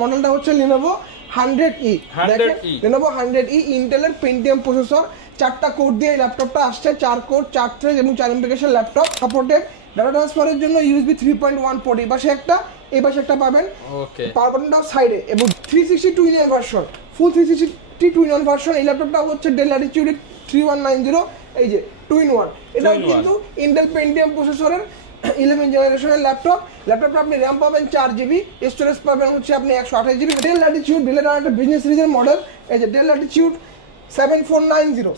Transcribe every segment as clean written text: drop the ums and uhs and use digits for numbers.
মডেলটা হচ্ছে Lenovo 100E। Lenovo 100E ইন্টেলের Pentium প্রসেসর, 4টা কোর দিয়ে এই ল্যাপটপটা আসছে, 4 কোর 4 থ্রেড এবং 4 এমবিপিএস ল্যাপটপ সাপোর্টেড। ডাটা ট্রান্সফারের জন্য USB 3.1 পোর্ট এই পাশে একটা, এই পাশে একটা পাবেন। ওকে, পাওয়ার বাটনটাও সাইডে এবং 360 two in version, full 360 two in version. এই ল্যাপটপটা হচ্ছে Dell Latitude 3190, এই যে 2 in 1। এটা কিন্তু Intel Pentium প্রসেসরের 11 জেনারেশনের ল্যাপটপটা আপনি RAM পাবেন 4GB, স্টোরেজ পাবেন হচ্ছে আপনি 128GB। Dell Latitude Dell একটা বিজনেস সিরিজের মডেল, এই যে Dell Latitude 7490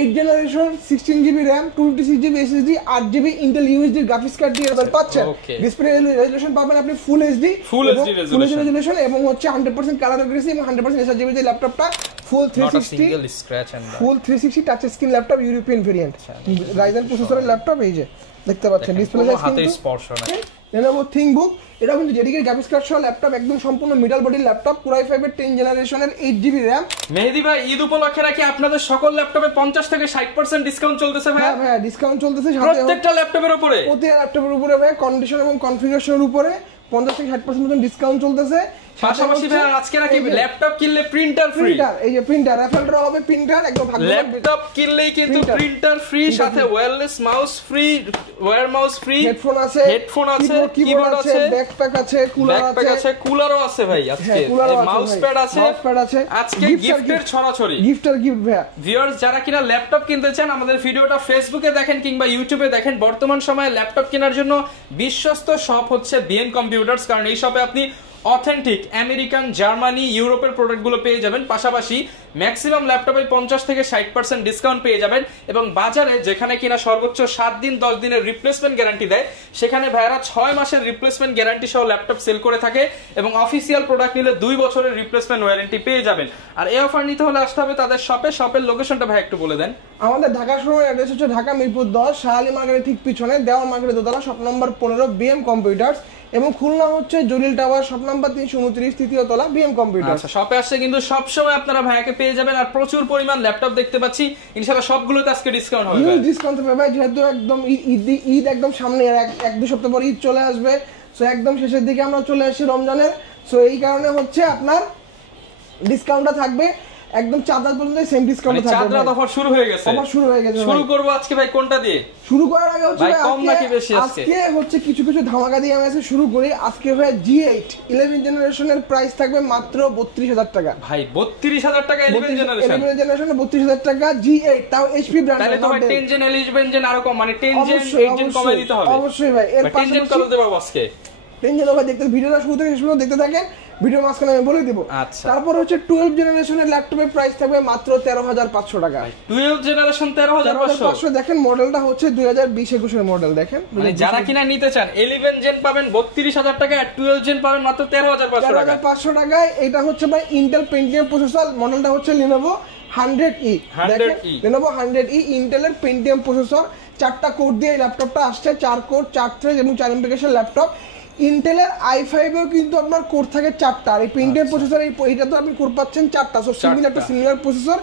8th generation, 16GB RAM, 256GB SSD, 8GB Intel UHD graphics card দিয়ে পাচ্ছেন। ডিসপ্লে রেজোলিউশন পাবেন আপনি ফুল এইচডি রেজোলিউশন এবং হচ্ছে 100% কালার অ্যাকুরেসি এবং 100% SRGB দিয়ে ল্যাপটপটা ফুল 360 touch screen laptop, European variant, Ryzen প্রসেসরের ল্যাপটপ। এই যে দেখতে পাচ্ছেন ডিসপ্লে সাইজ কিন্তু Lenovo ThinkBook, এটা কিন্তু ডেডিকেটেড গ্রাফিক্স কার্ড সহ ল্যাপটপ, একদম সম্পূর্ণ middle body laptop, Core i5 এর 10 জেনারেশনের 8GB RAM। মেহেদী ভাই, ঈদ উপলক্ষে নাকি আপনাদের সকল ল্যাপটপে 50 থেকে 60% ডিসকাউন্ট চলতেছে ভাই? হ্যাঁ, ডিসকাউন্ট চলতেছে প্রত্যেকটা ল্যাপটপের উপরে, প্রত্যেকটা ল্যাপটপের উপরে ভাই, কন্ডিশন এবং কনফিগারেশনের উপরে 50 থেকে 60% পর্যন্ত ডিসকাউন্ট চলতেছে। পাশাপাশি ভাই আজকে নাকি ল্যাপটপ কিনলে প্রিন্টার ফ্রি, এই যে প্রিন্টার রেফারেন্স হবে, প্রিন্টার একদম ভালো, ল্যাপটপ কিনলেই কিন্তু প্রিন্টার ফ্রি, সাথে wireless mouse free, wire mouse free, headphone আছে, কিবোর্ড আছে, ব্যাকপ্যাক আছে, কুলারও আছে ভাই, আজকে মাউস প্যাড আছে, আজকে গিফটের ছড়াছড়ি, গিফট ভাই। ভিউয়ার্স, যারা কিনা ল্যাপটপ কিনতে চান আমাদের ভিডিওটা ফেসবুকে দেখেন কিংবা ইউটিউবে দেখেন, বর্তমান সময়ে ল্যাপটপ কেনার জন্য বিশ্বস্ত শপ হচ্ছে বিএম কম্পিউটার্স, কারণ এই শপে আপনি অথেন্টিক আমেরিকান, জার্মানি, ইউরোপের প্রোডাক্টগুলো পেয়ে যাবেন। পাশাপাশি ম্যাক্সিমাম ল্যাপটপে 50 থেকে 60% ডিসকাউন্ট পেয়ে যাবেন এবং বাজারে যেখানে কিনা সর্বোচ্চ 7 দিন 10 দিনের রিপ্লেসমেন্ট গ্যারান্টি দেয়, সেখানে ভাইরা 6 মাসের রিপ্লেসমেন্ট গ্যারান্টি সহ ল্যাপটপ সেল করে থাকে এবং অফিসিয়াল প্রোডাক্ট নিলে 2 বছরের রিপ্লেসমেন্ট ওয়ারেন্টি পেয়ে যাবেন। আর এই অফার নিতে হলে আসতে হবে তাদের শপের লোকেশনটা ভাই একটু বলে দেন। আমাদের ঢাকা শহরের অ্যাড্রেস হচ্ছে ঢাকা মিরপুর 10, শাহালি মার্কেটের ঠিক পিছনে, দেওয়াল মার্কেটের দোতলা, শপ নম্বর 15 বিএম কম্পিউটার্স, এবং খুলনা হচ্ছে জলিল টাওয়ার, শপ নাম্বার 329, তৃতীয় তলা, বিএম কম্পিউটার। আচ্ছা, শপে আসলে কিন্তু সব সময় আপনারা ভাইয়াকে পেয়ে যাবেন। আর প্রচুর পরিমাণ ল্যাপটপ দেখতে পাচ্ছি, ইনশাআল্লাহ সবগুলোতে আজকে ডিসকাউন্ট হবে, হিউজ ডিসকাউন্ট হবে ভাই, যেহেতু একদম ঈদ একদম সামনে, এক দুই সপ্তাহ পর ঈদ চলে আসবে, সো একদম শেষের দিকে আমরা চলে আসছি রমজানের, সো এই কারণে হচ্ছে আপনার ডিসকাউন্টটা থাকবে একদম চাঁদা পর্যন্ত সেম ডিসকাউন্ট থাকবে। চাঁদা অফার শুরু হয়ে গেছে, শুরু করব আজকে ভাই কোনটা দিয়ে? শুরু করার আগে হচ্ছে ভাই কম নাকি বেশি আজকে হচ্ছে কিছু ধামাকা দিয়ে আমি আজকে শুরু করি। আজকে ভাই G8 11 জেনারেশনের প্রাইস থাকবে মাত্র 32000 টাকা। ভাই 32000 টাকা 11 জেনারেশনে 32000 টাকা G8, তাও HP ব্র্যান্ড। তাহলে তো ভাই 10 জেন 11 জেন আরো কম, মানে 10 জেন 8 জেন কমে দিতে হবে অবশ্যই ভাই। এর 10 জেন কত দেব আজকে? 10 জেন ভাই দেখতে ভিডিওটা শুরু থেকে শেষ পর্যন্ত দেখতে থাকেন, ভিডিও মাঝখানে আমি বলে দিব। আচ্ছা, তারপর হচ্ছে 12 জেনারেশনের ল্যাপটপের প্রাইস থাকবে মাত্র 13500 টাকা। 12 জেনারেশন 13500। দেখেন মডেলটা হচ্ছে 2020-21 এর মডেল, দেখেন মানে যারা কিনা নিতে চান 11 জেন পাবেন 32000 টাকা, আর 12 জেন পাবেন মাত্র 13500 টাকা। 13500 টাকায় এটা হচ্ছে ভাই ইন্টেল Pentium প্রসেসর, মডেলটা হচ্ছে Lenovo 100E। Lenovo 100E ইন্টেলের Pentium প্রসেসর, 4টা কোর দিয়ে এই ল্যাপটপটা আসছে, 4 কোর 4 থ্রেড এবং 4 এমবিপিএস ল্যাপটপ। ইন্টেলের i5 এও কিন্তু আপনার কোর থাকে 4টা, আর এই Pentium প্রসেসর এইটা তো আপনি কোর পাচ্ছেন 4টা, সো সিমিলার প্রসেসর,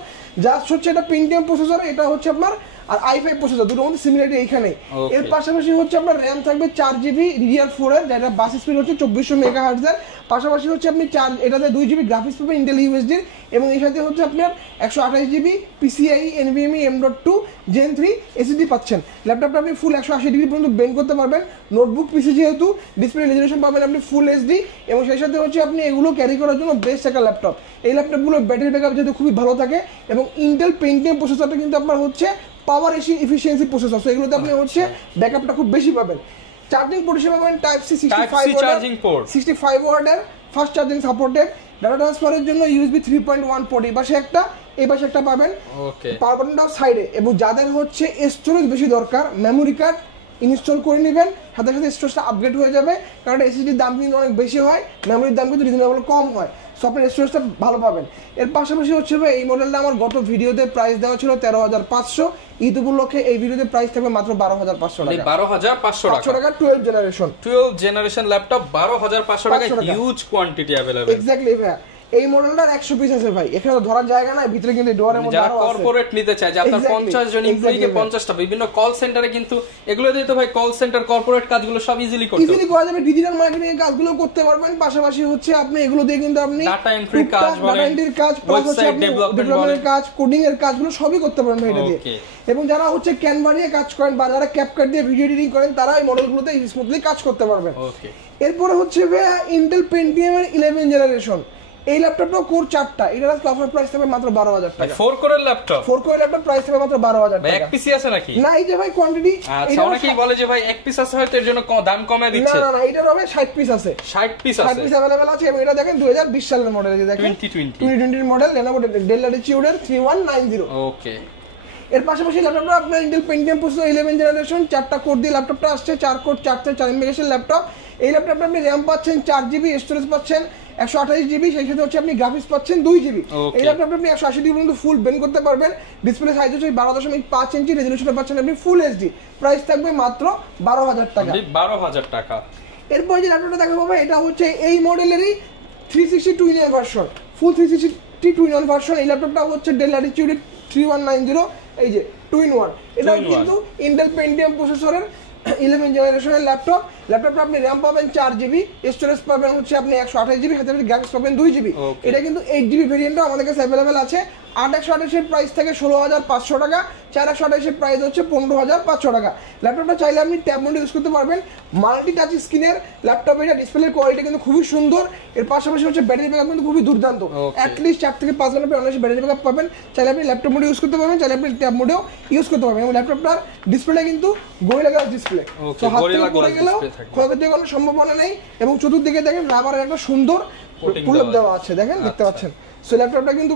জাস্ট হচ্ছে এটা Pentium প্রসেসর, এটা হচ্ছে আপনার আর i5 প্রসেসর, দুটোর মধ্যে সিমিলারিটি এইখানে। এর পাশাপাশি হচ্ছে আপনার RAM থাকবে 4GB DDR4 এর, যেটা বাস স্পিড হচ্ছে 2400 মেগাহার্টজ এর। পাশাপাশি হচ্ছে আপনি এটাতে 2GB গ্রাফিক্স পাবেন Intel UHD, এবং এর সাথে হচ্ছে আপনার 128GB PCIe NVMe M.2 Gen 3 SSD পাচ্ছেন। ল্যাপটপটা আপনি ফুল 180 ডিগ্রি পর্যন্ত বেন্ড করতে পারবেন, নোটবুক পিসি যেহেতু, ডিসপ্লে রেজোলিউশন পাবেন আপনি ফুল HD, এবং সেই সাথে হচ্ছে আপনি এগুলো ক্যারি করার জন্য বেস্ট একটা ল্যাপটপ। এই ল্যাপটপগুলোর ব্যাটারি ব্যাকআপ যেহেতু খুবই ভালো থাকে, এবং Intel Pentium প্রসেসরটা কিন্তু আপনার হচ্ছে পাওয়ার এফিসিয়েন্সি প্রসেসর, সো এগুলোতে আপনি হচ্ছে ব্যাকআপটা খুব বেশি পাবেন। চার্জিং পরিষেবা পাবেন টাইপ সি 65 ওয়াটের, ফাস্ট চার্জিং সাপোর্টেড। ডাটা ট্রান্সফারের জন্য USB 3.1 পোর্ট এই পাশে একটা, এই পাশে একটা পাবেন। ওকে, পাওয়ার বাটনটাও সাইডে, এবং যাদের হচ্ছে স্টোরেজ বেশি দরকার, মেমোরি কার্ড ইনস্টল করে নেবেন, সাথে সাথে স্টোরেজটা আপগ্রেড হয়ে যাবে, কারণ এসএসডির দাম কিন্তু অনেক বেশি হয়, মেমোরির দাম কিন্তু রিজনেবল কম হয়, সো আপনার স্টোরেজটা ভালো পাবেন। এর পাশাপাশি হচ্ছে এই মডেলটা আমার গত ভিডিওতে প্রাইস দেওয়া ছিল 13500, ঈদ উপলক্ষে এই ভিডিওতে প্রাইস থাকবে মাত্র 12500 টাকা। 12500 টাকা 12 জেনারেশন ল্যাপটপ 12500 টাকা, হিউজ কোয়ান্টিটি अवेलेबल। এক্স্যাক্টলি ভাই। এই মডেলটার 100 পিস আছে ভাই, এখানে ধরার জায়গা নাই, ভিতরে কিন্তু ডোরের মধ্যে আরো আছে। যারা কর্পোরেট নিতে চায় যে আপনার 50 জন এমপ্লয়িকে 50টা, বিভিন্ন কল সেন্টারে কিন্তু এগুলো দিয়ে তো ভাই কল সেন্টার কর্পোরেট কাজগুলো সব ইজিলি করা যাবে, ডিজিটাল মার্কেটিং এর কাজগুলো করতে পারবেন। পাশাপাশি হচ্ছে আপনি এগুলো দিয়ে কিন্তু আপনি ডাটা এন্ট্রি কাজ বলেন, ডাটা এন্ট্রির কাজ, প্লাস হচ্ছে ডেভেলপমেন্টের কাজ, কোডিং এর কাজগুলো সবই করতে পারবেন ভাই এটা দিয়ে। এবং যারা হচ্ছে ক্যানভা দিয়ে কাজ করেন বা যারা ক্যাপকাট দিয়ে ভিডিও এডিটিং করেন, তারা এই মডেলগুলোতে স্মুথলি কাজ করতে পারবেন। ওকে, এরপরে হচ্ছে ইন্টেল পেন্টিয়াম এর 11 জেনারেশন। এই ল্যাপটপটা কোর 4টা, এটার অফার প্রাইস থাকবে মাত্র 12000 টাকা। 4 কোরের ল্যাপটপ, 4 কোরের ল্যাপটপ প্রাইস থাকবে মাত্র 12000 টাকা। এক পিসি আছে নাকি? না, এই যে ভাই কোয়ান্টিটি, আচ্ছা অনেকেই বলে যে ভাই এক পিস আছে হয়তো এর জন্য দাম কমায় দিচ্ছে। না, এটার হবে 60 পিস আছে, 60 পিস আছে, 60 পিস अवेलेबल আছে। এবং এটা দেখেন 2020 সালের মডেল, এই যে দেখেন 2020 মডেল Lenovo Dell Latitude এর 3190। ওকে, এর পাশাপাশি ল্যাপটপটা আপনার ইন্টেল পেন্টিয়াম প্রসেসর 11 জেনারেশন, 4টা কোর দিয়ে ল্যাপটপটা আসছে, 4 কোর 4 মেগাহার্টজের ল্যাপটপ। এই ল্যাপটপে আপনি র‍্যাম পাচ্ছেন 4 জিবি, স্টোরেজ পাচ্ছেন 128 জিবি, সেই সাথে হচ্ছে আপনি গ্রাফিক্স পাচ্ছেন 2 জিবি। এই ল্যাপটপে আপনি 180 ডিগ্রি পর্যন্ত ফুল বেন্ড করতে পারবেন। ডিসপ্লে সাইজ হচ্ছে 12.5 ইঞ্চি, রেজোলিউশন পাচ্ছেন আপনি ফুল এইচডি। প্রাইস থাকবে মাত্র 12000 টাকা। 12000 টাকা। এরপর যে ল্যাপটপটা দেখাবো ভাই, এটা হচ্ছে এই মডেলেরই 360 2-in-1 version, full 360 2-in-1 version. এই ল্যাপটপটা হচ্ছে Dell Latitude 3190, এই যে 2-in-1। এটা কিন্তু ইন্টেল পেন্টিয়াম প্রসেসরের 11 জেনারেশনের ল্যাপটপ। ল্যাপটপটা আপনি র‍্যাম পাবেন 4 জিবি, স্টোরেজ পাবেন হচ্ছে আপনি 128 জিবি, সাথে গ্রাফিক্স পাবেন 2 জিবি। এটা কিন্তু 8 জিবি ভেরিয়েন্টও আমাদের কাছে অ্যাভেলেবেল আছে। 8128 এর প্রাইস থেকে 16500 টাকা, 4128 এর প্রাইস হচ্ছে 15500 টাকা। ল্যাপটপটা চাইলে আপনি ট্যাব মোডে ইউজ করতে পারবেন। মাল্টি টাচ স্ক্রিনের ল্যাপটপ, এটা ডিসপ্লের কোয়ালিটি কিন্তু খুবই সুন্দর। এর পাশাপাশি হচ্ছে ব্যাটারি ব্যাকআপ কিন্তু খুবই দুর্দান্ত, অ্যাটলিস্ট 4 থেকে 5 ঘন্টা অনায়াসে ব্যাটারি ব্যাকআপ পাবেন। চাইলে আপনি ল্যাপটপ মোডে ইউজ করতে পারবেন, চাইলে আপনি ট্যাব মোডেও ইউজ করতে পারবেন। এবং ল্যাপটপটার ডিসপ্লেটা কিন্তু গরিলা গ্লাস ডিসপ্লে, তো হাত থেকে পড়ে গেলেও ক্ষয়ক্ষতির কোনো সম্ভাবনা নেই। এবং চতুর্দিকে দেখেন রাবারের একটা সুন্দর পুলআপ দেওয়া আছে, দেখেন, দেখতে পাচ্ছেন। সো ল্যাপটপটা কিন্তু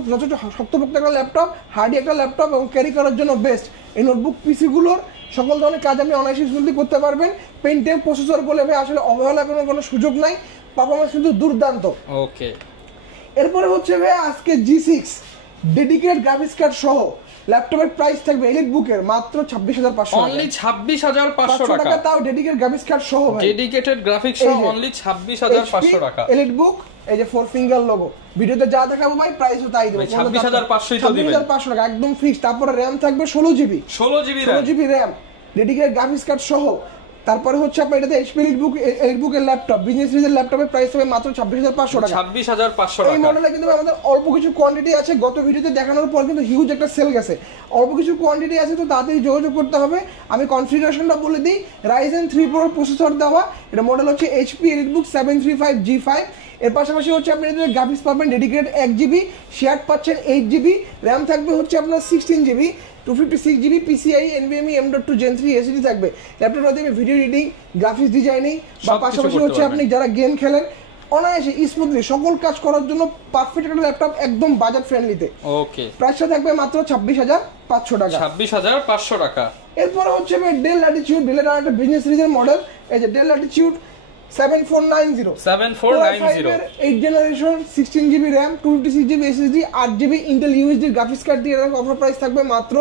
শক্তপোক্ত একটা ল্যাপটপ, হার্ডি একটা ল্যাপটপ, এবং ক্যারি করার জন্য বেস্ট। এই নোটবুক পিসিগুলোর সকল ধরনের কাজ আপনি অনায়াসে ইজিলি করতে পারবেন। পেন্টিয়াম প্রসেসর বলে ভাই আসলে অবহেলা কোনো সুযোগ নাই, পারফরম্যান্স কিন্তু দুর্দান্ত। ওকে, এরপরে হচ্ছে ভাই আজকে G6 ডেডিকেটেড গ্রাফিক্স কার্ড সহ ল্যাপটপের প্রাইস থাকবে এলিট বুকের মাত্র 26500 টাকা, অনলি 26500 টাকা। তাও ডেডিকেটেড গ্রাফিক্স কার্ড সহ ভাই, ডেডিকেটেড গ্রাফিক্স সহ অনলি 26500 টাকা। এলিট বুক, এই যে 4 ফিঙ্গার লোগো। ভিডিওতে যা দেখাবো ভাই প্রাইসও তাই দেব, 26500 তো দিবেন, 26500 টাকা একদম ফিক্স। তারপরে র‍্যাম থাকবে 16 GB RAM, dedicated graphics card সহ। তারপরে হচ্ছে আপনার এটাতে HP এলিটবুকের ল্যাপটপ, বিজনেস সিরিজের ল্যাপটপের প্রাইস হবে মাত্র 26500 টাকা। 26500 টাকা। এই মডেলে কিন্তু আমাদের অল্প কিছু কোয়ান্টিটি আছে, গত ভিডিওতে দেখানোর পর কিন্তু হিউজ একটা সেল গেছে। অল্প কিছু কোয়ান্টিটি আছে, তো তাড়াতাড়ি যোগাযোগ করতে হবে। আমি কনফিগারেশনটা বলে দিই, Ryzen 3 Pro প্রসেসর দেওয়া, এটা মডেল হচ্ছে HP এলিটবুক 735 G5। এর পাশাপাশি হচ্ছে আপনি এটাতে গ্রাফিক্স পাবেন ডেডিকেটেড 1 জিবি, শেয়ার্ড পাচ্ছেন 8 জিবি, র‍্যাম থাকবে হচ্ছে আপনার 16 GB, 256 GB PCIe NVMe M.2 Gen 3 SSD থাকবে। ল্যাপটপটাতে আমি ভিডিও এডিটিং, গ্রাফিক্স ডিজাইনিং বা পাশাপাশি হচ্ছে আপনি যারা গেম খেলেন অনায়াসে স্মুথলি সকল কাজ করার জন্য পারফেক্ট একটা ল্যাপটপ, একদম বাজেট ফ্রেন্ডলিতে। ওকে, প্রাইসটা থাকবে মাত্র 26500 টাকা। 26500 টাকা। এরপর হচ্ছে Dell Latitude, ডেলের একটা বিজনেস সিরিজের মডেল, এই যে Dell Latitude 7490 8 generation, 16 GB RAM, 256 GB SSD, 8 GB Intel USD graphics card দিয়ে অফার প্রাইস থাকবে মাত্র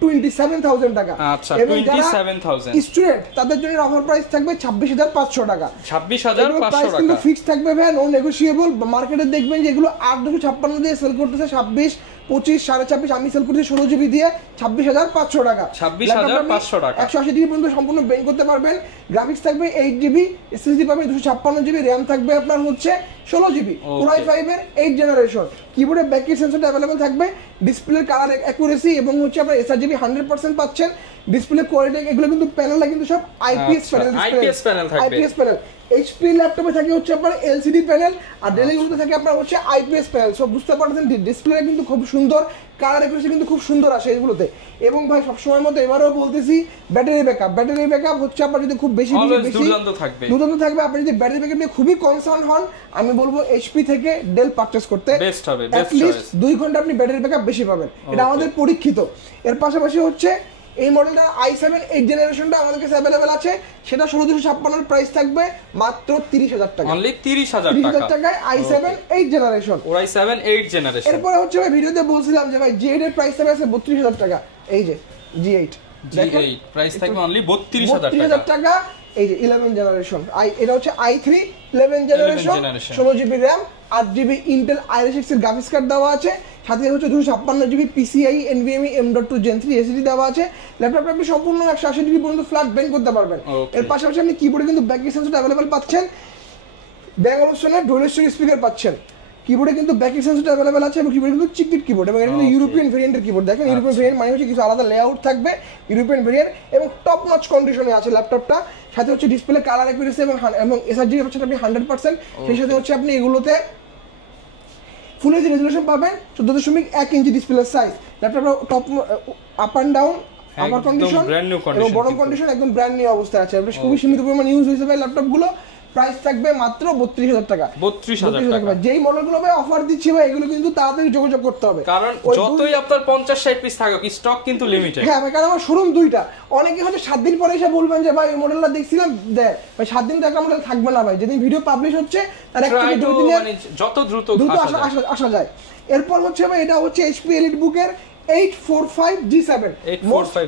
27000 টাকা। আচ্ছা, 27000 স্টুডেন্ট তাদের জন্য অফার প্রাইস থাকবে 26500 টাকা। 26500 টাকা কিন্তু ফিক্স থাকবে ভাই, নো নেগোশিয়েবল। মার্কেটে দেখবেন যে এগুলো 856 দিয়ে সেল করতেছে, 26, 25, 26.5, আমি সেল করতেছি 16 জিবি দিয়ে 26500 টাকা। 26500 টাকা 180 ডিগ্রি পর্যন্ত সম্পূর্ণ বেন্ড করতে পারবেন। গ্রাফিক্স থাকবে 8 জিবি, SSD পাবেন 256 জিবি, র‍্যাম থাকবে আপনার হচ্ছে 16 জিবি, Core i5 এর 8 জেনারেশন। কিবোর্ডে ব্যাকলাইট সেন্সরটা अवेलेबल থাকবে, ডিসপ্লে কালার অ্যাকুরেসি এবং হচ্ছে আপনার sRGB 100% পাচ্ছেন। ডিসপ্লে কোয়ালিটি এগুলো কিন্তু প্যানেলটা কিন্তু সব IPS panel, IPS panel. HP ল্যাপটপে থাকে হচ্ছে আপনার LCD প্যানেল, আর Dell গুলোতে থাকে আপনার হচ্ছে IPS প্যানেল। সব বুঝতে পারছেন, ডিসপ্লেটা কিন্তু খুব সুন্দর, কালার অ্যাকুরেসি কিন্তু খুব সুন্দর আসে এগুলোতে। এবং ভাই সবসময়ের মতো এবারেও বলতেছি, ব্যাটারি ব্যাকআপ হচ্ছে আপনার যদি খুব বেশি দুর্দান্ত থাকবে। আপনি যদি ব্যাটারি ব্যাকআপ নিয়ে খুবই কনসার্ন হন, আমি বলবো HP থেকে Dell পারচেজ করতে, বেস্ট হবে। অ্যাটলিস্ট 2 ঘন্টা আপনি ব্যাটারি ব্যাকআপ বেশি পাবেন, এটা আমাদের পরীক্ষিত। এর পাশাপাশি হচ্ছে এই মডেলটা i7 8 জেনারেশনটা আমাদের কাছে अवेलेबल আছে, সেটা 16256 এর প্রাইস থাকবে মাত্র 30000 টাকা, অনলি 30000 টাকায় i7 8 জেনারেশন। ওর i7 8 জেনারেশন। এরপর হচ্ছে ভাই ভিডিওতে বলছিলাম যে ভাই G8 এর প্রাইস থাকবে 32000 টাকা। এই যে G8 প্রাইস থাকবে অনলি 32000 টাকা। এই যে 11 জেনারেশন এটা হচ্ছে i3 11 generation 16GB RAM 8GB Intel i6 এর গ্রাফিক্স কার্ড দেওয়া আছে, সাথে হচ্ছে 256GB PCIe NVMe M.2 Gen 3 SSD দেওয়া আছে। ল্যাপটপটা আপনি সম্পূর্ণ 180 ডিগ্রি পর্যন্ত ফ্ল্যাট বেন্ড করতে পারবেন। এর পাশাপাশি আপনি কিবোর্ডে কিন্তু ব্যাক সেন্সর अवेलेबल পাচ্ছেন, ব্যাং অপশনের ডুয়াল স্টোরেজ স্পিকার পাচ্ছেন। কিবোর্ডে কিন্তু ব্যাক সেন্সর अवेलेबल আছে এবং কিবোর্ডে কিন্তু চিকপিট কিবোর্ড এবং এটা কিন্তু ইউরোপিয়ান ভেরিয়েন্টের কিবোর্ড। দেখেন ইউরোপিয়ান ভেরিয়েন্ট মানে হচ্ছে কিছু আলাদা লেআউট থাকবে, ইউরোপিয়ান ভেরিয়েন্ট এবং টপ নচ কন্ডিশনে আছে ল্যাপটপটা। সাথে হচ্ছে ডিসপ্লে কালার অ্যাকুরেসি এবং এসআরজি পাচ্ছেন আপনি 100%। সেই সাথে হচ্ছে আপনি এগুলোতে ফুল এইচডি রেজোলিউশন পাবেন, 14.1 ইঞ্চি ডিসপ্লে সাইজ। ল্যাপটপটা top up and down upper condition এবং বটম কন্ডিশন একদম ব্র্যান্ড নিউ অবস্থায় আছে। খুবই সীমিত পরিমাণ ইউজ হয়েছে ভাই ল্যাপটপগুলো। প্রাইস থাকবে মাত্র 32,000 টাকা। 32,000 টাকা। যেই মডেলগুলো ভাই অফার দিচ্ছি ভাই এগুলো কিন্তু তাড়াতাড়ি যোগাযোগ করতে হবে, কারণ যতই আপনার 50-60 পিস থাকুক স্টক কিন্তু লিমিটেড। হ্যাঁ ভাই, কারণ আমার শোরুম দুইটা। অনেকে হয়তো 7 দিন পরে এসে বলবেন যে ভাই এই মডেলটা দেখছিলাম দেখ ভাই, 7 দিন তো একটা মডেল থাকবে না ভাই। যেদিন ভিডিও পাবলিশ হচ্ছে তার এক থেকে দুই দিনে যত দ্রুত আসা যায়। এরপর হচ্ছে ভাই এটা হচ্ছে HP EliteBook-এর 845G7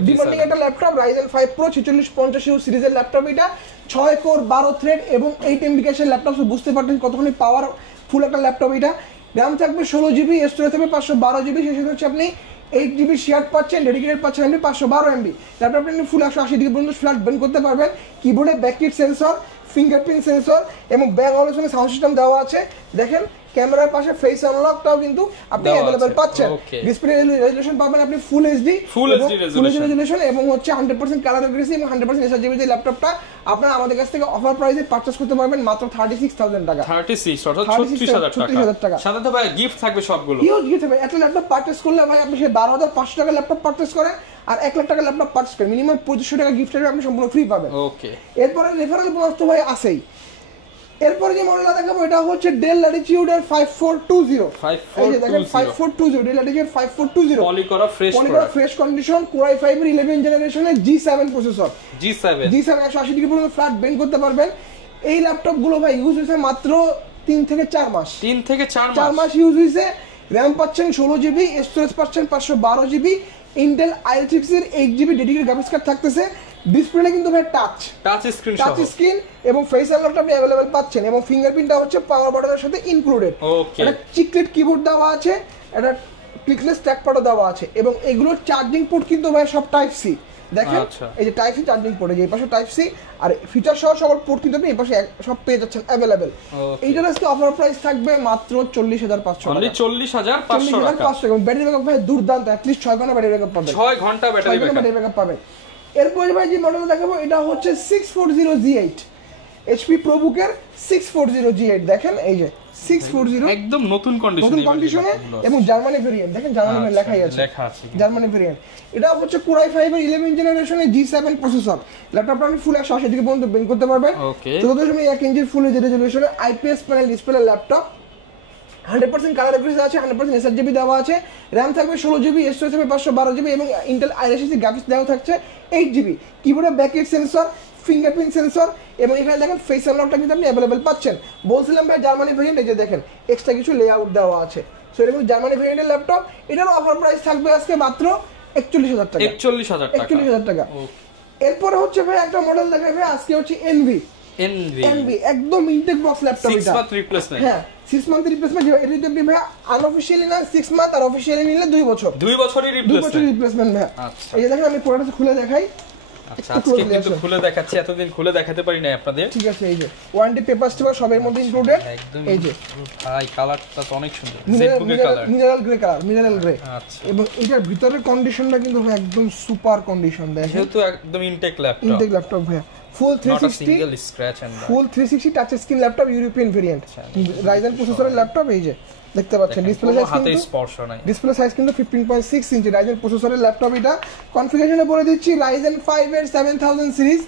ডিমান্ডিং একটা ল্যাপটপ, Ryzen 5 Pro 4650 সিরিজের ল্যাপটপ। এটা 6 কোর 12 থ্রেড এবং 8 MB ক্যাশের ল্যাপটপ। বুঝতে পারছেন কতখানি পাওয়ার ফুল একটা ল্যাপটপ। এটা RAM থাকবে 16GB, স্টোরেজ থাকবে 512GB। সেই সাথে হচ্ছে আপনি 8GB শেয়ার পাচ্ছেন, ডেডিকেটেড পাচ্ছেন আপনি 512 MB। ল্যাপটপটা আপনি ফুল 180 ডিগ্রি পর্যন্ত ফ্ল্যাট বেন্ড করতে পারবেন। কিবোর্ডে ব্যাকলিট সেন্সর, ফিঙ্গারপ্রিন্ট সেন্সর এবং ব্যাক অপশনে সাউন্ড সিস্টেম দেওয়া আছে। দেখেন ক্যামেরার পাশে ফেস আনলকটাও কিন্তু আপনি अवेलेबल পাচ্ছেন। ডিসপ্লে রেজোলিউশন পাবেন আপনি ফুল এইচডি রেজোলিউশন এবং হচ্ছে 100% কালার অ্যাকুরেসি এবং 100% এসআরজি যে ল্যাপটপটা আপনারা আমাদের কাছ থেকে অফার প্রাইসে পারচেজ করতে পারবেন মাত্র 36,000 টাকা। 36 অর্থাৎ 36,000 টাকা। সাথে তো ভাই গিফট থাকবে সবগুলো। হিউজ গিফট থাকবে। একটা ল্যাপটপ পারচেজ করলে ভাই আপনি 12,500 টাকা ল্যাপটপ পারচেজ করেন আর 1 লাখ টাকা ল্যাপটপ পারচেজ করেন, মিনিমাম 2500 টাকা গিফট থাকবে, আপনি সম্পূর্ণ ফ্রি পাবেন। ওকে। এরপরে রেফারেল বোনাস তো ভাই আছেই। এরপরে যে মডেলটা দেখাবো এটা হচ্ছে ডেল ল্যাটিটিউড এর 5420। এই যে দেখেন 5420 ডেল ল্যাটিটিউড 5420 পলি করা ফ্রেশ কন্ডিশন Core i5 এর 11 জেনারেশনের G7 প্রসেসর। G7 180 ডিগ্রি পর্যন্ত ফ্ল্যাট বেন্ড করতে পারবেন। এই ল্যাপটপ গুলো ভাই ইউজ হয়েছে মাত্র 3 থেকে 4 মাস। 3 থেকে 4 মাস ইউজ হয়েছে। RAM পাচ্ছেন 16GB, স্টোরেজ পাচ্ছেন 512GB, ইন্টেল i6 এর 8GB ডেডিকেটেড গ্রাফিক্স কার্ড থাকতেছে। ডিসপ্লেটা কিন্তু ভাই টাচ স্ক্রিন এবং ফেস আনলকটা আপনি अवेलेबल পাচ্ছেন এবং ফিঙ্গারপ্রিন্টটা হচ্ছে পাওয়ার বাটনের সাথে ইনক্লুডেড। এটা চিকলেট কিবোর্ড দেওয়া আছে, এটা ক্লিকলেস ট্র্যাকপ্যাডও দেওয়া আছে এবং এগুলোর চার্জিং পোর্ট কিন্তু ভাই সব টাইপ সি। দেখেন এই যে টাইপ সি চার্জিং পোর্ট, এই পাশে টাইপ সি আর ফিচার সহ সকল পোর্ট কিন্তু আপনি এই পাশে সব পেয়ে যাচ্ছেন अवेलेबल। এইটার আজকে অফার প্রাইস থাকবে মাত্র 40,500 টাকা। 40,500 টাকা। এবং ব্যাটারি ব্যাকআপ ভাই দুর্দান্ত, অ্যাটলিস্ট 6 ঘন্টা ব্যাটারি ব্যাকআপ পাবেন। 6 ঘন্টা ব্যাটারি ব্যাকআপ পাবেন। এরপরে ভাই যে মডেলটা দেখাবো এটা হচ্ছে 640G8 HP ProBook এর 640G8। দেখেন এই যে 640 একদম নতুন কন্ডিশনে এবং জার্মানি ভেরিয়েন্ট। দেখেন জার্মানি লেখাই আছে, জার্মানি ভেরিয়েন্ট। এটা হচ্ছে Core i5 এর 11 জেনারেশনের G7 প্রসেসর। ল্যাপটপটা আপনি ফুল 180 ডিগ্রি পর্যন্ত বেন্ড করতে পারবেন। 14.1 ইঞ্চির ফুল এইচডি রেজোলিউশনের IPS panel display laptop. 100% colour accuracy আছে, 100% এসআরজি দেওয়া আছে। RAM থাকবে 16GB, স্টোরেজ থাকবে 512GB এবং ইন্টেল i6 গ্রাফিক্স দেওয়া থাকছে 8GB। কিবোর্ডে ব্যাকলিট সেন্সর, ফিঙ্গারপ্রিন্ট সেন্সর এবং এখানে দেখেন ফেস আনলকটা কিন্তু আপনি अवेलेबल পাচ্ছেন। বলছিলাম ভাই জার্মানি ভেরিয়েন্ট, এই যে দেখেন এক্সট্রা কিছু লেআউট দেওয়া আছে। সো এটা কিন্তু জার্মানি ভেরিয়েন্টের ল্যাপটপ। এটার অফার প্রাইস থাকবে আজকে মাত্র 41,000 টাকা। 41,000 টাকা। এরপর হচ্ছে ভাই একটা মডেল দেখাই ভাই আজকে হচ্ছে এনভি একদম ইনটেক বক্স ল্যাপটপ। এটা 6 মান্থ রিপ্লেসমেন্ট। হ্যাঁ 6 মান্থ রিপ্লেসমেন্ট। এটা আপনি ভাই আনঅফিশিয়ালি না 6 মান্থ আর অফিশিয়ালি নিলে 2 বছর। 2 বছরের রিপ্লেসমেন্ট ভাই। আচ্ছা এই যে দেখেন আমি পুরোটা খুলে দেখাই। আচ্ছা আজকে কিন্তু খুলে দেখাচ্ছি, এতদিন খুলে দেখাতে পারি না আপনাদের। ঠিক আছে এই যে ওয়ারেন্টি পেপারস টিপার সবের মধ্যে ইনক্লুডেড। এই যে ভাই কালারটা তো অনেক সুন্দর, জেডবুকের কালার, মিনারেল গ্রে। আচ্ছা এবং এটার ভিতরের কন্ডিশনটা কিন্তু ভাই একদম সুপার কন্ডিশন। দেখেন যেহেতু একদম ইনটেক ল্যাপটপ ভাই ফুল 360 touch screen laptop, European variant, Ryzen প্রসেসরের ল্যাপটপ। এই যে দেখতে পাচ্ছেন ডিসপ্লে সাইজ কিন্তু স্পর্শ নাই, ডিসপ্লে সাইজ কিন্তু 15.6 ইঞ্চি Ryzen প্রসেসরের ল্যাপটপ। এটা কনফিগারেশনে বলে দিচ্ছি Ryzen 5 এর 7000 সিরিজ।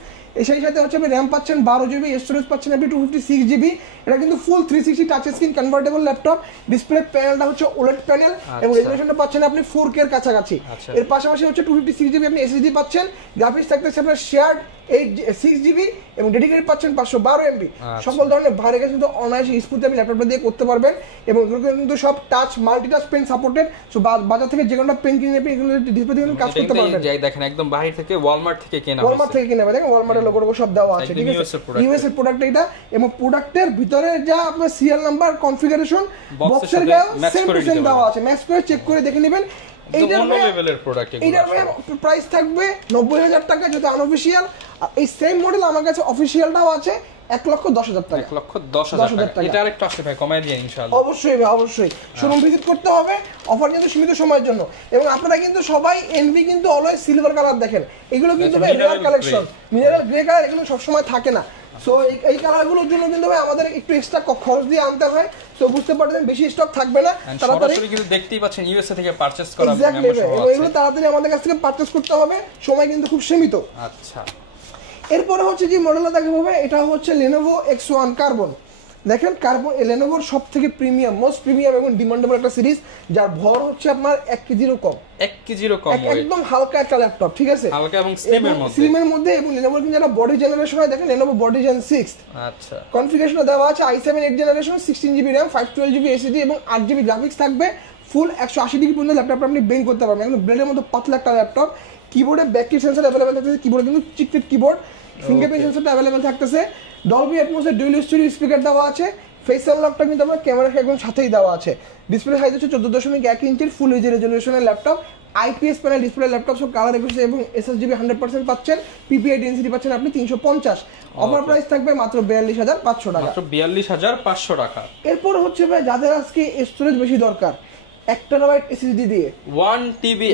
সেই সাথে হচ্ছে আপনি RAM পাচ্ছেন 12GB, স্টোরেজ পাচ্ছেন আপনি 256GB। এটা কিন্তু ফুল 360 touch screen convertible laptop. Display প্যানেলটা হচ্ছে OLED প্যানেল এবং রেজোলিউশনটা পাচ্ছেন আপনি 4K এর কাছাকাছি। এর পাশাপাশি হচ্ছে 256GB আপনি SSD পাচ্ছেন। গ্রাফিক্স থাকতেছে আপনার শেয়ার্ড 6GB এবং ডেডিকেটেড পাচ্ছেন 512MB। সকল ধরনের ভারী কাজ কিন্তু অনায়াসে স্মুথলি আপনি ল্যাপটপটা দিয়ে করতে পারবেন এবং এগুলো কিন্তু সব touch multitouch pen supported. So বাজার থেকে যে কোনো পেন কিনে আপনি এগুলো ডিসপ্লে দিয়ে কাজ করতে পারবেন। দেখেন একদম বাইরে থেকে ওয়ালমার্ট থেকে কেনা, দেখেন ওয়ালমার্টের লোগো সব দেওয়া আছে, ঠিক আছে, ইউএস এর প্রোডাক্ট এটা, এবং প্রোডাক্টের ভিতরে যা আপনার সিরিয়াল নাম্বার কনফিগারেশন বক্সের গায়ে সেম টু সেম দেওয়া আছে, ম্যাচ করে চেক করে দেখে নেবেন। এইটার প্রাইস থাকবে 90,000 টাকা যেটা আনঅফিশিয়াল। এই সেম মডেল আমার কাছে অফিশিয়ালটাও আছে 1,10,000 টাকা। 1,10,000 টাকা। এটা আরেকটু আসলে ভাই কমায় দিন ইনশাআল্লাহ। অবশ্যই ভাই, অবশ্যই শোরুম ভিজিট করতে হবে, অফার কিন্তু সীমিত সময়ের জন্য। এবং আপনারা কিন্তু সবাই এনভি কিন্তু অলওয়েজ সিলভার কালার দেখেন, এগুলো কিন্তু rare collection, mineral grey colour এগুলো সব সময় থাকে না। সো এই কালারগুলোর জন্য কিন্তু ভাই আমাদের একটু এক্সট্রা খরচ দিয়ে আনতে হয়। সো বুঝতে পারছেন বেশি স্টক থাকবে না, তাড়াতাড়ি কিন্তু দেখতেই পাচ্ছেন ইউএসএ থেকে পারচেজ করা মেম্বারশিপ আছে, এগুলো তাড়াতাড়ি আমাদের কাছ থেকে পারচেজ করতে হবে, সময় কিন্তু খুব সীমিত। আচ্ছা, এরপরে হচ্ছে যে মডেলটা দেখাবো ভাই, এটা হচ্ছে Lenovo X1 কার্বন। দেখেন কার্বন লেনোভোর সব থেকে প্রিমিয়াম, মোস্ট প্রিমিয়াম এবং ডিমান্ডেবল একটা সিরিজ, যার ভর হচ্ছে আপনার 1 কেজিরও কম, 1 কেজিরও কম, একদম হালকা একটা ল্যাপটপ, ঠিক আছে, হালকা এবং স্লিমের মধ্যে, স্লিমের মধ্যে। এবং Lenovo কিন্তু একটা বডি জেনারেশন হয়, দেখেন Lenovo বডি জেন 6। আচ্ছা, কনফিগারেশন দেওয়া আছে i7 8 generation, 16GB RAM, 512GB SSD এবং 8GB গ্রাফিক্স থাকবে। ফুল 180 ডিগ্রি পর্যন্ত ল্যাপটপটা আপনি বেন্ড করতে পারবেন, একদম ব্লেডের মতো পাতলা একটা ল্যাপটপ। কিবোর্ডে ব্যাকটিভ সেন্সর अवेलेबल থাকতেছে, কিবোর্ডে কিন্তু চিকচিক কিবোর্ড, ফিঙ্গারপ্রিন্ট সেন্সরটা अवेलेबल থাকতেছে। ডলবি অ্যাটমস এর ডুয়াল স্টুডিও স্পিকার দেওয়া আছে, ফেস আনলকটা কিন্তু আপনার ক্যামেরার একদম সাথেই দেওয়া আছে। ডিসপ্লে সাইজ হচ্ছে 14.1 ইঞ্চির ফুল এইচডি রেজোলিউশনের laptop, IPS panel display laptop, সব কালার একুশে এবং এসএসডি 100% পাচ্ছেন, পিপিআই ডেনসিটি পাচ্ছেন আপনি 350। অফার প্রাইস থাকবে মাত্র 42,500 টাকা, মাত্র 42,500 টাকা। এরপর হচ্ছে ভাই যাদের আজকে স্টোরেজ বেশি দরকার, 1 টেরাবাইট এসএসডি দিয়ে 1 টিবি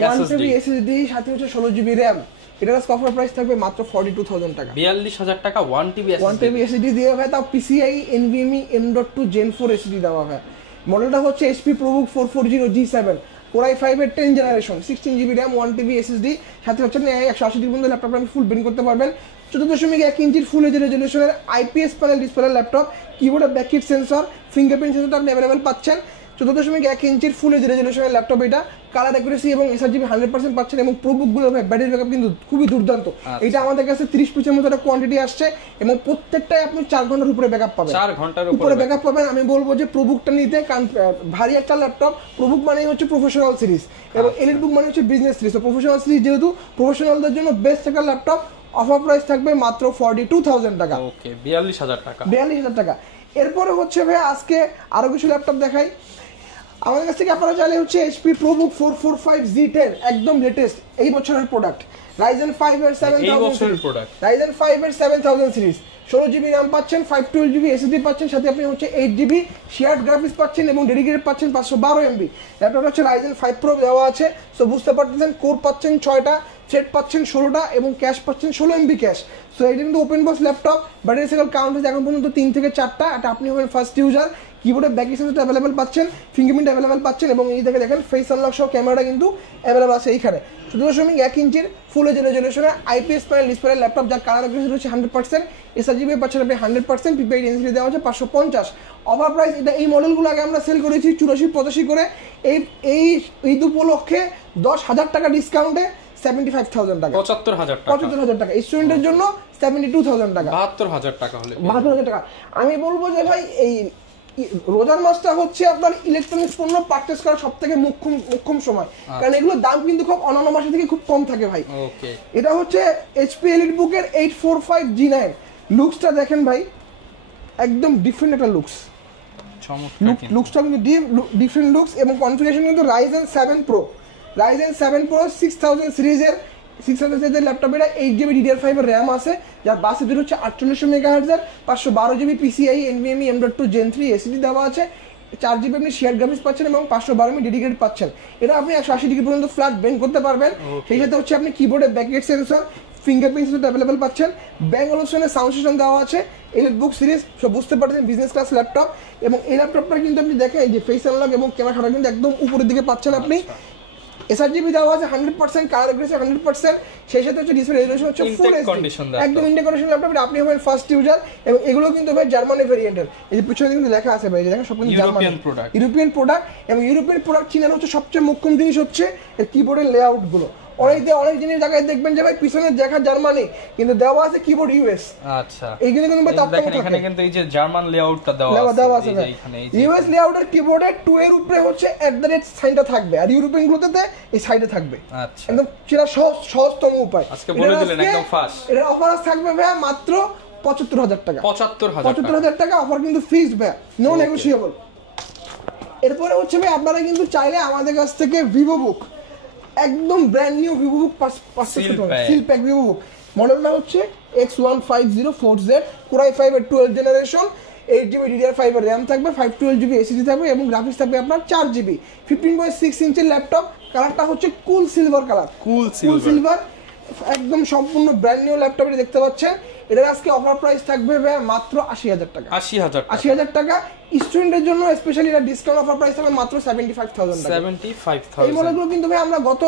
এসএসডি সাথে হচ্ছে 16GB RAM, এটার অফার প্রাইস থাকবে মাত্র 42,000 টাকা, 42,000 টাকা 1 টিবি এসএসডি দিয়ে হয়, তাও PCIe NVMe M.2 Gen 4 SSD দেওয়া হয়। মডেলটা হচ্ছে HP ProBook 440 G7, Core i5 এর 10 generation, 16GB RAM, 1 TB SSD, সাথে হচ্ছে 180 ডিগ্রি পর্যন্ত ল্যাপটপ আপনি ফুল বেন্ড করতে পারবেন। 14.1 ইঞ্চির ফুল এইচডি রেজোলিউশনের আইপিএস প্যানেল ডিসপ্লে ল্যাপটপ, কিবোর্ডে ব্যাকলিট সেন্সর, ফিঙ্গারপ্রিন্ট সেন্সরটা আপনি अवेलेबल পাচ্ছেন। 14.1 ইঞ্চির ফুল এইচডি রেজোলিউশনের ল্যাপটপ, এটা কালার অ্যাকুরেসি এবং এসআরজিবি 100% পাচ্ছেন, এবং প্রোবুকগুলো ব্যাটারি ব্যাকআপ কিন্তু খুবই দুর্দান্ত। এটা আমাদের কাছে 30 পিসের মতো একটা কোয়ান্টিটি আসছে, এবং প্রত্যেকটাই আপনি 4 ঘন্টার উপরে ব্যাকআপ পাবেন, 4 ঘন্টার উপরে ব্যাকআপ পাবেন। আমি বলবো যে প্রোবুকটা নিতে, কারণ ভারী একটা ল্যাপটপ, প্রোবুক মানে হচ্ছে প্রফেশনাল সিরিজ, এবং এলিট বুক মানে হচ্ছে বিজনেস সিরিজ। তো প্রফেশনাল সিরিজ যেহেতু, প্রফেশনালদের জন্য বেস্ট একটা ল্যাপটপ। অফার প্রাইস থাকবে মাত্র 42,000 টাকা, ওকে 42,000 টাকা, 42,000 টাকা। এরপরে হচ্ছে ভাই আজকে আরো কিছু ল্যাপটপ দেখাই আমাদের কাছ থেকে। আপনারা চাইলে হচ্ছে HP ProBook 445 Z10, একদম লেটেস্ট এই বছরের প্রোডাক্ট, Ryzen 5 এর 7000 সিরিজ, Ryzen 5 এর 7000 সিরিজ, 16GB RAM পাচ্ছেন, 512GB SSD পাচ্ছেন, সাথে আপনি হচ্ছে 8GB শেয়ার্ড গ্রাফিক্স পাচ্ছেন, এবং ডেডিকেটেড পাচ্ছেন 512 MB। ল্যাপটপটা হচ্ছে Ryzen 5 Pro দেওয়া আছে। সো বুঝতে পারতেছেন, কোর পাচ্ছেন 6টা, থ্রেড পাচ্ছেন 16টা, এবং ক্যাশ পাচ্ছেন 16 MB ক্যাশ। সো এটা কিন্তু open box laptop, battery cycle count হচ্ছে এখন পর্যন্ত 3 থেকে 4টা। এটা আপনি হবেন ফার্স্ট ইউজার। কিবোর্ডে ব্যাক সেন্সরটা अवेलेबल পাচ্ছেন, ফিঙ্গারপ্রিন্ট अवेलेबल পাচ্ছেন, এবং এই থেকে দেখেন ফেস আনলক সহ ক্যামেরাটা কিন্তু अवेलेबल আছে এইখানে। 14.1 ইঞ্চির ফুল এইচডি রেজোলিউশনের আইপিএস প্যানেল ডিসপ্লে ল্যাপটপ, যার কালার অ্যাকুরেসি হচ্ছে 100%, এসআরজিবি পাচ্ছেন আপনি 100%, পিপিআই ডেনসিটি দেওয়া হচ্ছে 550। অফার প্রাইস, এটা এই মডেলগুলো আগে আমরা সেল করেছি 84-85 করে, এই ঈদ উপলক্ষে 10,000 টাকা ডিসকাউন্টে 75,000 টাকা, 75,000 টাকা। স্টুডেন্টের জন্য 72,000 টাকা, 72,000 টাকা হলে 72,000 টাকা। আমি বলবো যে ভাই এই রোজার মাসটা হচ্ছে আপনার ইলেকট্রনিক্স পণ্য পারচেজ করার সবথেকে মুখ্যম সময়, কারণ এগুলোর দাম কিন্তু খুব অন্যান্য মাসের থেকে খুব কম থাকে ভাই। ওকে, এটা হচ্ছে HP EliteBook এর 845 G9, লুকসটা দেখেন ভাই, একদম ডিফারেন্ট একটা লুকসটা কিন্তু ডিফারেন্ট লুকস, এবং কনফিগারেশন কিন্তু Ryzen 7 Pro 6000 সিরিজের ল্যাপটপ। এটা 8GB DDR5 এর RAM আছে, যার বাস স্পিড হচ্ছে 4800 MHz, 512GB PCIe NVMe M.2 Gen 3 SSD দেওয়া আছে, 4GB আপনি শেয়ার গ্রাফিক্স পাচ্ছেন, এবং 512 MB ডেডিকেটেড পাচ্ছেন। এটা আপনি 180 ডিগ্রি পর্যন্ত ফ্ল্যাট বেন্ড করতে পারবেন। সেই সাথে হচ্ছে আপনি কিবোর্ডে backlight sensor, fingerprint sensor available পাচ্ছেন, ব্যাং অলুশনের সাউন্ড সিস্টেম দেওয়া আছে। EliteBook সিরিজ সব বুঝতে পারছেন, বিজনেস ক্লাস ল্যাপটপ, এবং এই ল্যাপটপটা কিন্তু আপনি দেখেন যে ফেস আনলক এবং ক্যামেরা কিন্তু একদম উপরের দিকে পাচ্ছেন আপনি। এসআরজিবি দেওয়া আছে 100%, কালার অ্যাকুরেসি 100%, সেই সাথে হচ্ছে ডিসপ্লে রেজোলিউশন হচ্ছে ফুল এইচডি, একদম ইন্ডিয়া কন্ডিশন ল্যাপটপ। এটা আপনি হবেন ফার্স্ট ইউজার, এবং এগুলো কিন্তু ভাই জার্মানি ভেরিয়েন্টের। এই যে পিছনে কিন্তু লেখা আছে ভাই, দেখেন সব কিন্তু ইউরোপিয়ান প্রোডাক্ট, এবং ইউরোপিয়ান প্রোডাক্ট চিনার হচ্ছে সবচেয়ে মুখ্য জিনিস হচ্ছে এর কিবোর্ডের লেআউট গুলো, অনেক জিনিস জায়গায় দেখবেন যে ভাই পিছনে দেখা জার্মানি কিন্তু দেওয়া আছে কিবোর্ড ইউএস। আচ্ছা, এইখানে কিন্তু দেখেন এখানে কিন্তু এই যে জার্মান লেআউটটা দেওয়া আছে, এই যে এখানে ইউএস লেআউটের কিবোর্ডে 2 এর উপরে হচ্ছে সাইনটা থাকবে, আর ইউরোপিয়ান গুলোতে এই সাইডে থাকবে। আচ্ছা, একদম সেটা সহজতম উপায়। আজকে বলে দিলেন একদম ফাস্ট। এর অফার থাকবে ভাই মাত্র ৭৫,০০০ টাকা। ৭৫,০০০ টাকা অফার কিন্তু ফিক্সড ভাই, নো নেগোশিয়েবল। এরপরে হচ্ছে ভাই আপনারা কিন্তু চাইলে আমাদের কাছ থেকে ভিভো বুক, একদম ব্র্যান্ড নিউ ভিভো বুক পারচেজ করতে পারেন। সিল প্যাক ভিভো বুক, মডেলটা হচ্ছে X1504Z, Core i5 এর 12 জেনারেশন, 8GB DDR5 এর RAM থাকবে, 512GB SSD থাকবে এবং গ্রাফিক্স থাকবে আপনার 4GB, 15.6 ইঞ্চের ল্যাপটপ। কালারটা হচ্ছে কুল সিলভার কালার, কুল সিলভার, একদম সম্পূর্ণ ব্র্যান্ড নিউ ল্যাপটপ এটা দেখতে পাচ্ছেন। এটার আজকে অফার প্রাইস থাকবে মাত্র ৮০,০০০ টাকা। ৮০,০০০ টাকা। স্টুডেন্টের জন্য স্পেশালি এটা ডিসকাউন্ট অফার প্রাইস থাকবে মাত্র 75,000 টাকা। 75,000। এই মডেলগুলো কিন্তু ভাই আমরা গত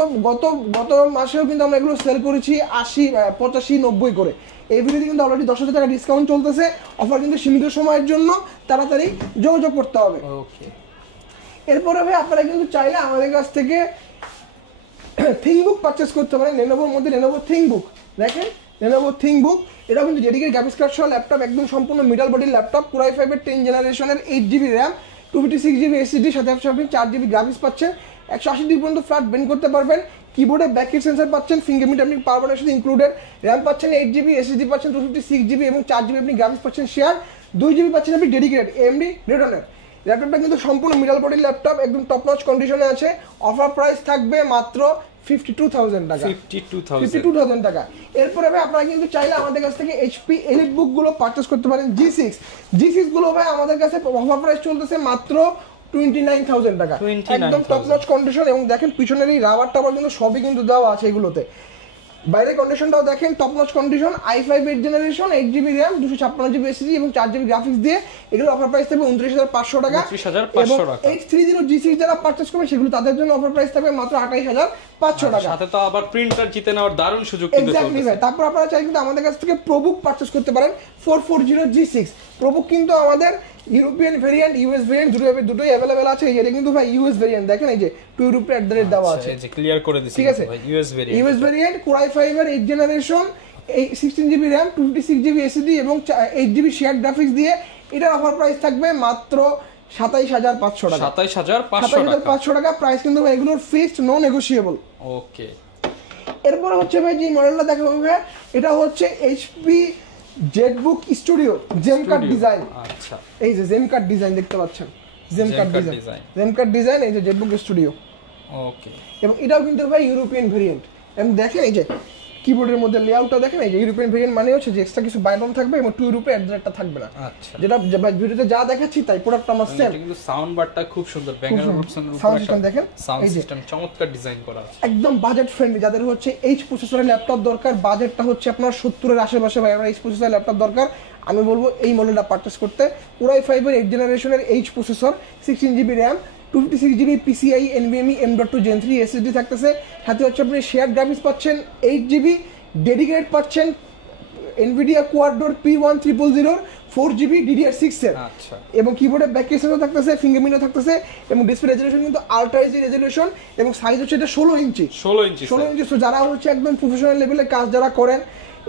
মাসেও কিন্তু আমরা এগুলো সেল করেছি ৮০, 85, 90 করে। এই ভিডিওতে কিন্তু অলরেডি ১০,০০০ টাকা ডিসকাউন্ট চলতেছে। অফার কিন্তু সীমিত সময়ের জন্য, তাড়াতাড়ি যোগাযোগ করতে হবে। ওকে। এরপরে ভাই আপনারা কিন্তু চাইলে আমাদের কাছ থেকে থিংবুক পারচেজ করতে পারেন। লেনোভোর মধ্যে লেনোভো থিংবুক, দেখেন লেনোভো থিংবুক, এটা কিন্তু ডেডিকেটেড গ্রাফিক্স কার্ড সহ ল্যাপটপ, একদম সম্পূর্ণ মিডল বডির ল্যাপটপ, Core i5 এর 10 জেনারেশনের 8GB RAM, 256GB SSD, সাথে আপনি 4GB গ্রাফিক্স পাচ্ছেন। 180 ডিগ্রি পর্যন্ত ফ্ল্যাট বেন্ড করতে পারবেন। কিবোর্ডে ব্যাকলাইট সেন্সর পাচ্ছেন, ফিঙ্গারপ্রিন্ট আপনি পাওয়ার বাটনের সাথে ইনক্লুডেড। RAM পাচ্ছেন 8GB, SSD পাচ্ছেন 256GB এবং 4GB আপনি গ্রাফিক্স পাচ্ছেন শেয়ার, 2GB পাচ্ছেন আপনি ডেডিকেটেড AMD Radeon। ল্যাপটপটা কিন্তু সম্পূর্ণ মিডল বডির ল্যাপটপ, একদম টপ নচ কন্ডিশনে আছে। অফার প্রাইস থাকবে মাত্র 52,000 টাকা। 52,000 টাকা। এরপরে ভাই আপনারা কিন্তু চাইলে আমাদের কাছ থেকে এইচপি এলিট বুক গুলো পারচেজ করতে পারেন। G6 গুলো ভাই আমাদের কাছে অফার প্রাইস চলতেছে মাত্র 29,000 টাকা, একদম টপ নচ কন্ডিশন। এবং দেখেন পিছনের এই রাবার টাবার কিন্তু সবই কিন্তু দেওয়া আছে এগুলোতে। বাইরের কন্ডিশনটাও দেখেন top notch condition, i5 8 generation, 8GB RAM, 256GB SSD এবং 4GB গ্রাফিক্স দিয়ে এগুলো অফার প্রাইস থাকবে 29,500 টাকা। 29,500 টাকা। H30 G6 যারা পারচেজ করবে সেগুলো তাদের জন্য অফার প্রাইস থাকবে মাত্র 28,500 টাকা। সাথে তো আবার প্রিন্টার জিতে নেওয়ার দারুণ সুযোগ কিন্তু চলছে। তারপর আপনারা চাইলে কিন্তু আমাদের কাছ থেকে প্রোবুক পারচেজ করতে পারেন 440 G6। প্রোবুক কিন্তু আমাদের ইউরোপিয়ান ভেরিয়েন্ট, ইউএস ভেরিয়েন্ট দুটোই अवेलेबल আছে। এটা কিন্তু ভাই ইউএস ভেরিয়েন্ট, দেখেন এই যে 2 রুপি @ দেওয়া আছে, এই যে ক্লিয়ার করে দিছি ভাই। ইউএস ভেরিয়েন্ট Core i5 এর 8 generation, 16GB RAM, 256GB SSD এবং 8GB শেয়ার গ্রাফিক্স দিয়ে এটার অফার প্রাইস থাকবে মাত্র 27,500 টাকা। 27,500 টাকা প্রাইস কিন্তু ভাই এগুলোর ফিক্সড, নো নেগোশিয়েবল। ওকে। এরপর হচ্ছে ভাই যে মডেলটা দেখাবো ভাই, এটা হচ্ছে এইচপি জেটবুক স্টুডিও জেমকাট ডিজাইন। আচ্ছা, এই যে জেমকাট ডিজাইন দেখতে পাচ্ছেন, জেমকাট ডিজাইন, এই যে জেটবুক স্টুডিও। ওকে। এবং এটাও কিন্তু ভাই ইউরোপিয়ান ভেরিয়েন্ট। এবং দেখেন এই যে কিবোর্ডের মধ্যে লেআউটটা দেখেন, এই যে ইউরোপিয়ান ভেরিয়েন্ট মানে হচ্ছে যে এক্সট্রা কিছু বাইনম থাকবে এবং 2 রুপি @ থাকবে না। আচ্ছা, যেটা ভিডিওতে যা দেখাচ্ছি তাই প্রোডাক্ট আমার সেম। কিন্তু সাউন্ড বারটা খুব সুন্দর, ব্যাঙ্গার অপশনের উপর সাউন্ড সিস্টেম দেখেন, সাউন্ড সিস্টেম চমৎকার ডিজাইন করা আছে, একদম বাজেট ফ্রেন্ডলি। যাদের হচ্ছে এইচ প্রসেসরের ল্যাপটপ দরকার, বাজেটটা হচ্ছে আপনার 70 এর আশেপাশে, ভাই আমার এইচ প্রসেসরের ল্যাপটপ দরকার, আমি বলবো এই মডেলটা পারচেজ করতে। Core i5 এর 8 জেনারেশনের H processor, 16GB RAM, 256GB PCIe NVMe M.2 Gen 3 SSD থাকতেছে। সাথে হচ্ছে আপনি শেয়ার গ্রাফিক্স পাচ্ছেন 8GB, ডেডিকেটেড পাচ্ছেন NVIDIA Quadro P1300 4GB DDR6 এর। আচ্ছা, এবং কিবোর্ডে ব্যাকলাইট সেন্সর থাকতেছে, ফিঙ্গারপ্রিন্টও থাকতেছে এবং ডিসপ্লে রেজোলিউশন কিন্তু আলট্রা এইচডি রেজোলিউশন এবং সাইজ হচ্ছে এটা 16 ইঞ্চি। সো যারা হচ্ছে একদম প্রফেশনাল লেভেলে কাজ যারা করেন,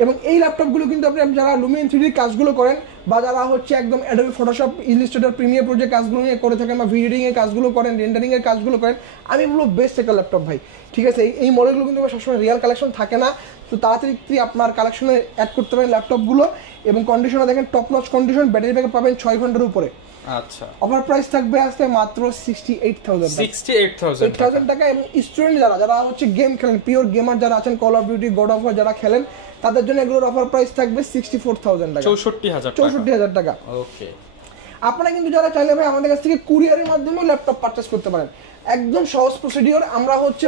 এবং এই ল্যাপটপগুলো কিন্তু আপনি যারা লুমিয়ান 3D কাজগুলো করেন বা যারা হচ্ছে একদম Adobe Photoshop, Illustrator, Premiere Pro যে কাজগুলো নিয়ে করে থাকেন বা ভিডিও এডিটিং এর কাজগুলো করেন, রেন্ডারিং এর কাজগুলো করেন, আমি বলবো বেস্ট একটা ল্যাপটপ ভাই। ঠিক আছে, এই মডেলগুলো কিন্তু সবসময় রিয়াল কালেকশন থাকে না, তো তাড়াতাড়ি আপনার কালেকশনে অ্যাড করতে পারেন ল্যাপটপগুলো। এবং কন্ডিশনে দেখেন top notch condition, battery backup পাবেন 6 ঘন্টার উপরে। আচ্ছা, অফার প্রাইস থাকবে আজকে মাত্র 68,000 টাকা। এবং স্টুডেন্ট যারা হচ্ছে গেম খেলেন, পিওর গেমার যারা আছেন, call of duty, god of war যারা খেলেন, তাদের জন্য এগুলোর অফার প্রাইস থাকবে 64,000 টাকা, 64,000 টাকা। ওকে। আপনারা কিন্তু যারা চাইলে ভাই আমাদের কাছ থেকে কুরিয়ারের মাধ্যমে ল্যাপটপ পারচেজ করতে পারেন, একদম সহজ প্রসিডিওর। আমরা হচ্ছে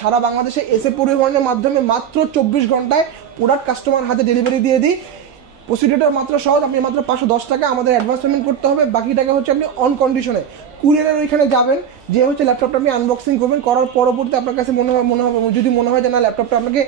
সারা বাংলাদেশে এসে পরিবহনের মাধ্যমে মাত্র 24 ঘন্টায় প্রোডাক্ট কাস্টমার হাতে ডেলিভারি দিয়ে দিই। প্রসিডিওরটা মাত্র সহজ, আপনি মাত্র 510 টাকা আমাদের অ্যাডভান্স পেমেন্ট করতে হবে, বাকি টাকা হচ্ছে আপনি অন কন্ডিশনে কুরিয়ারের ওইখানে যাবেন, যে হচ্ছে ল্যাপটপটা আপনি আনবক্সিং করবেন, করার পরবর্তী আপনার কাছে মনে হবে যদি মনে হয় যে না ল্যাপটপটা আপনাকে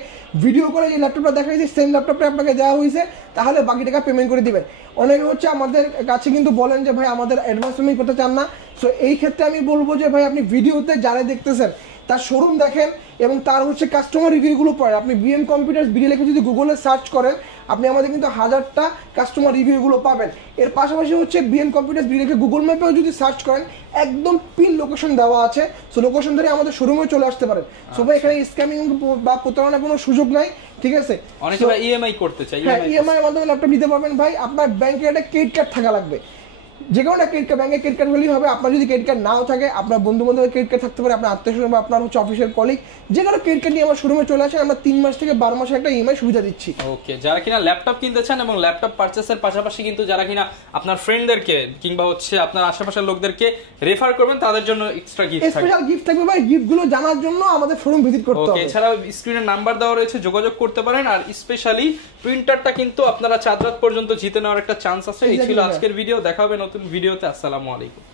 ভিডিও করে যে ল্যাপটপটা দেখা যাচ্ছে সেম ল্যাপটপটা আপনাকে দেওয়া হয়েছে, তাহলে বাকি টাকা পেমেন্ট করে দিবেন। অনেকে হচ্ছে আমাদের কাছে কিন্তু বলেন যে ভাই আমাদের অ্যাডভান্স পেমেন্ট করতে চান না, সো এই ক্ষেত্রে আমি বলবো যে ভাই আপনি ভিডিওতে যারা দেখতেছেন তার শোরুম দেখেন এবং তার হচ্ছে কাস্টমার রিভিউগুলো পড়েন। আপনি বিএম কম্পিউটার্স বিডি লিখে যদি গুগলে সার্চ করেন আপনি আমাদের কিন্তু 1000টা কাস্টমার রিভিউগুলো পাবেন। এর পাশাপাশি হচ্ছে বিএম কম্পিউটার্স বিডি লিখে গুগল ম্যাপেও যদি সার্চ করেন একদম পিন লোকেশন দেওয়া আছে, সো লোকেশন ধরে আমাদের শোরুমে চলে আসতে পারেন। সো ভাই এখানে স্ক্যামিং বা প্রতারণার কোনো সুযোগ নাই, ঠিক আছে? অনেকে ভাই ইএমআই করতে চায়, ইএমআই এর মাধ্যমে ল্যাপটপ নিতে পারবেন ভাই। আপনার ব্যাংকে একটা ক্রেডিট কার্ড থাকা লাগবে, যে কোনো একটা ক্রেডিট কার্ড, ব্যাংকের ক্রেডিট কার্ড হলেই হবে। আপনার যদি ক্রেডিট কার্ড নাও থাকে আপনার বন্ধু বান্ধবের ক্রেডিট কার্ড থাকতে পারে, আপনার আত্মীয়স্বজন বা আপনার হচ্ছে অফিসের কলিগ, যে কোনো ক্রেডিট কার্ড নিয়ে আমার শোরুমে চলে আসে। আমরা 3 মাস থেকে 12 মাসের একটা ইএমআই সুবিধা দিচ্ছি। ওকে, যারা কিনা ল্যাপটপ কিনতে চান এবং ল্যাপটপ পারচেসের পাশাপাশি কিন্তু যারা কিনা আপনার ফ্রেন্ডদেরকে কিংবা হচ্ছে আপনার আশেপাশের লোকদেরকে রেফার করবেন তাদের জন্য এক্সট্রা গিফট থাকবে, স্পেশাল গিফট থাকবে ভাই। গিফটগুলো জানার জন্য আমাদের শোরুম ভিজিট করতে হবে। এছাড়াও স্ক্রিনে নাম্বার দেওয়া রয়েছে, যোগাযোগ করতে পারেন। আর স্পেশালি প্রিন্টারটা কিন্তু আপনারা চাঁদ রাত পর্যন্ত জিতে নেওয়ার একটা চান্স আছে। এই ছিল আজকের ভিডিও, দেখা হবে নতুন ভিডিওতে। আসসালামু আলাইকুম।